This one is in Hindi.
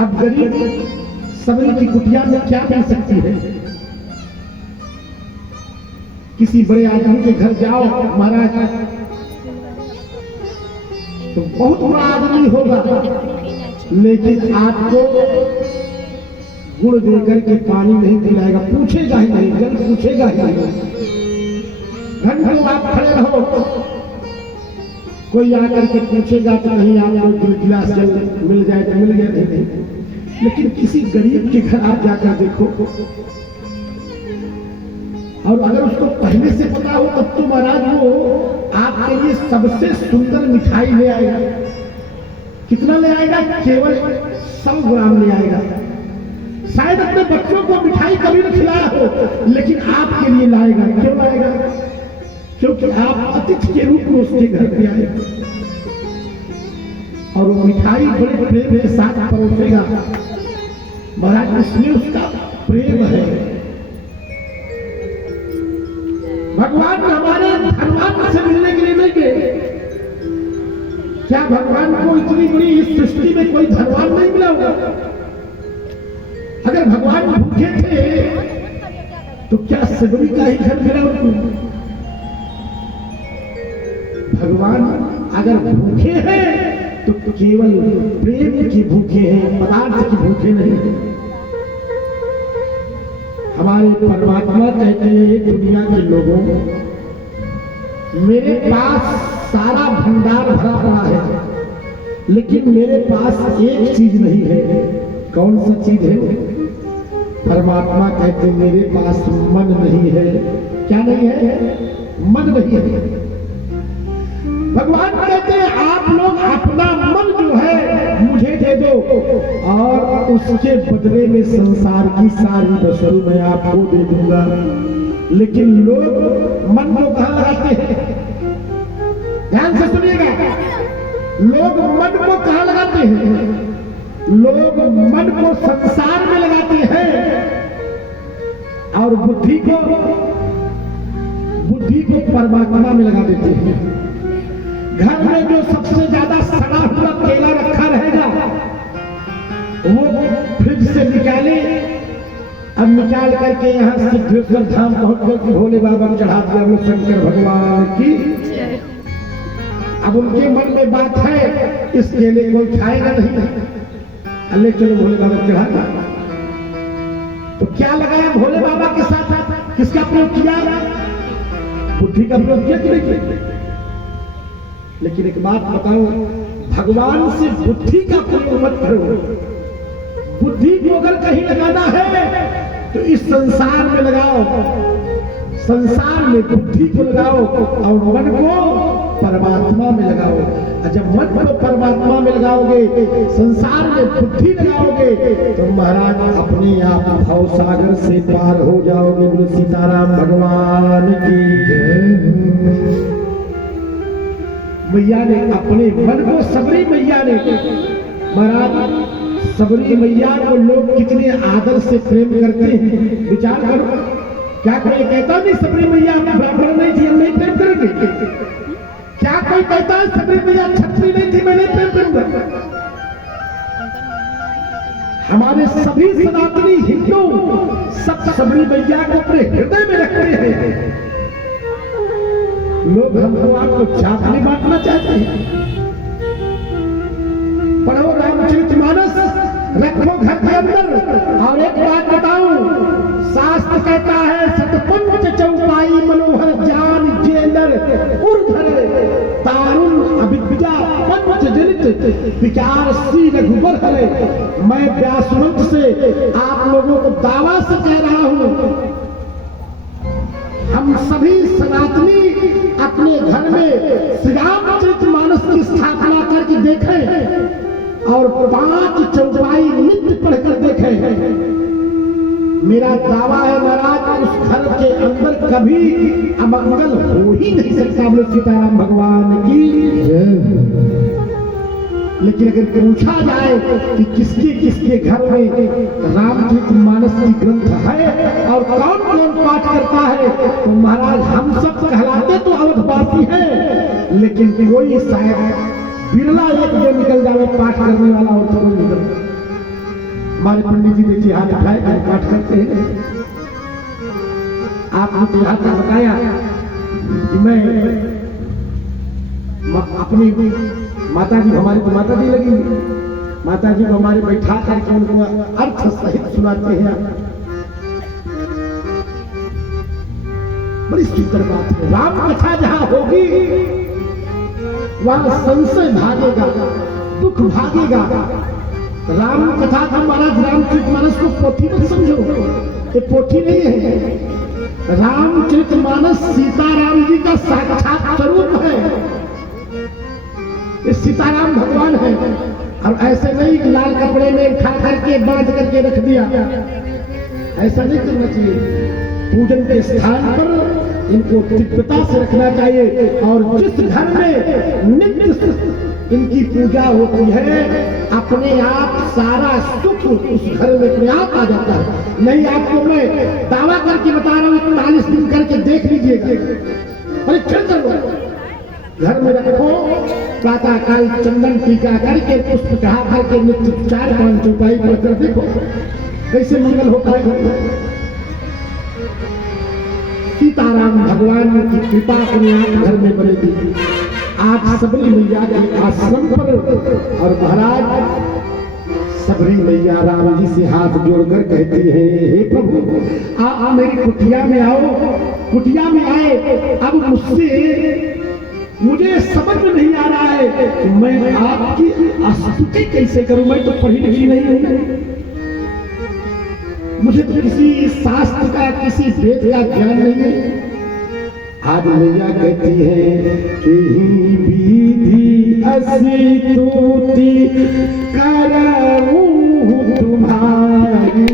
अब गरीब सबरी की कुटिया में क्या मिल सकती है? किसी बड़े आदमी के घर जाओ महाराज, तो बहुत बड़ा आदमी होगा, लेकिन आपको गुड़ देकर के पानी नहीं पिलाएगा, पूछेगा ही नहीं, जल पूछेगा ही नहीं। घंटों आप खड़े रहो, कोई आकर के पूछेगा तो नहीं, आपको गिलास जल मिल जाए तो मिल गया, नहीं। लेकिन किसी गरीब के घर आप जाकर देखो, और अगर उसको पहले से पता हो तब तो महाराज वो आपके लिए सबसे सुंदर मिठाई ले आएगा। कितना ले आएगा? केवल 100 ग्राम ले आएगा। शायद अपने बच्चों को मिठाई कभी नहीं खिलाया हो, लेकिन आपके लिए लाएगा। क्यों लाएगा? क्योंकि आप अतिथि के रूप में उसके घर पे आए, और वो मिठाई बड़े प्रेम के साथ परोसेगा। महाराज इसमें उसका प्रेम है। भगवान हमारे धनवान से मिलने के लिए नहीं गए। क्या भगवान को इतनी बड़ी इस सृष्टि में कोई धनवान नहीं मिला होगा? अगर भगवान भूखे थे तो क्या सबरी का ही घर मिला उनको? भगवान अगर भूखे हैं तो केवल प्रेम की भूखे हैं, पदार्थ की भूखे नहीं। हमारे परमात्मा कहते हैं, दुनिया के लोगों, मेरे पास सारा भंडार भरा पड़ा है, लेकिन मेरे पास एक चीज नहीं है। कौन सी चीज है? परमात्मा कहते हैं, मेरे पास मन नहीं है। क्या नहीं है? मन नहीं है। भगवान कहते हैं, आप लोग अपना मन जो है मुझे दे दो, और उसके बदले में संसार की सारी वस्तु मैं आपको दे दूंगा। लेकिन लोग मन को कहां लगाते हैं? ध्यान से सुनिएगा, लोग मन को कहां लगाते हैं? लोग मन को संसार में लगाते हैं, और बुद्धि को परमात्मा में लगा देते हैं। घर में जो सबसे ज्यादा सड़ा हुआ केला रखा रहेगा, वो फ्रिज से निकाले, अब निकाल करके यहाँ सिद्धेश्वर धाम पहुंच करके भोले बाबा को चढ़ा दिया, वो शंकर भगवान की। अब उनके मन में बात है, इस केले कोई खाएगा नहीं, अल्ले चलो भोले बाबा को चढ़ा। तो क्या लगाया भोले बाबा के साथ? किसका प्रयोग किया? बुद्धि का प्रयोग किया कि नहीं? लेकिन एक बात बताओ, भगवान से बुद्धि का प्रयोग मत करो। बुद्धि को अगर कहीं लगाना है तो इस संसार में लगाओ, संसार में बुद्धि को लगाओ, और मन को परमात्मा में लगाओ। और जब मन को परमात्मा में लगाओगे, संसार में बुद्धि लगाओगे, तो महाराज अपने आप भव सागर से पार हो जाओगे। बोलो सीताराम भगवान की जय। मैया ने अपने मन को, सबरी मैया ने, महाराज सबरी मैया को लोग कितने आदर से प्रेम करते हैं, विचार करो। क्या कोई कहता नहीं सबरी मैया ब्राह्मण नहीं थी, हम नहीं प्रेम करेंगे? क्या कोई कहता है सबरी मैया क्षत्रिय नहीं थी, मैं नहीं प्रेम करूंगा? हमारे सभी सनातनी हिंदू सब सबरी मैया को अपने हृदय में रखते हैं। लोग हमको आपको चाटनी बांटना चाहते हैं। पढ़ो रामचरितमानस, रखो घर के अंदर। और एक बात बताऊं, शास्त्र कहता है, सतपंच चौपाई मनोहर जान जेलर उर्धर तारुण अविद्या पंच जनित विचार श्री रघुबर हरे। मैं व्यासमंत्र से आप लोगों को दावा से कह रहा हूं, हम सभी सनातनी अपने घर में श्री रामचरितमानस की स्थापना करके देखें, और 5 चौपाई नित्य पढ़कर देखें। मेरा दावा है महाराज, उस घर के अंदर कभी अमंगल हो ही नहीं सकता। बोलो सीताराम भगवान की। लेकिन अगर पूछा जाए कि किसके किसके घर में रामचरितमानस की ग्रंथ है और कौन कौन पाठ करता है, तो महाराज हम सब कहलाते तो अवधवासी हैं, लेकिन कोई शायद बिरला एक जो निकल जाए पाठ करने वाला, और तो निकल। हमारे पंडित जी देखिए हाथ उठाए कर पाठ करते हैं। आपने तो यहाँ तक बताया कि मैं अपनी माता जी, हमारी तो माता जी लगी, माता जी को हमारे बैठा करके उनको अर्थ सहित सुनाते हैं। बड़ी सुंदर बात है। राम कथा जहां होगी वहां संशय भागेगा, दुख भागेगा। राम कथा का महाराज रामचरितमानस को पोथी मत समझो, ये पोथी नहीं है। रामचरितमानस सीताराम जी का साक्षात स्वरूप है। ये सीताराम भगवान है। और ऐसे नहीं कि लाल कपड़े में उठा करके बांध करके रख दिया, ऐसा नहीं करना चाहिए। पूजन के स्थान पर इनको दिव्यता से रखना चाहिए। और जिस घर में नित्य इनकी पूजा होती है, अपने आप सारा सुख उस घर में अपने आप आ जाता है। नहीं, आपको मैं दावा करके बता रहा हूँ, 41 दिन करके देख लीजिएगा। परीक्षण करो, घर में रखो, प्रातः काल चंदन टीका करके पुष्प चढ़ा करके नित्य 4-5 चौपाई पर देखो कैसे मंगल होता है। सीताराम भगवान की कृपा अपने आप घर में बनेगी। आज सबरी मैया के आश्रम पर और महाराज सबरी मैया राम जी से हाथ जोड़कर कहती है, हे प्रभु आप मेरी कुटिया में आओ। कुटिया में आए, अब मुझे समझ में नहीं आ रहा है कि मैं आपकी स्तुति कैसे करूं। मैं तो पढ़ी लिखी नहीं हूं, मुझे तो किसी शास्त्र का, किसी वेद का ज्ञान नहीं है। आज मैया कहती है कि विधि असी स्तुति कराऊं तुम्हारी,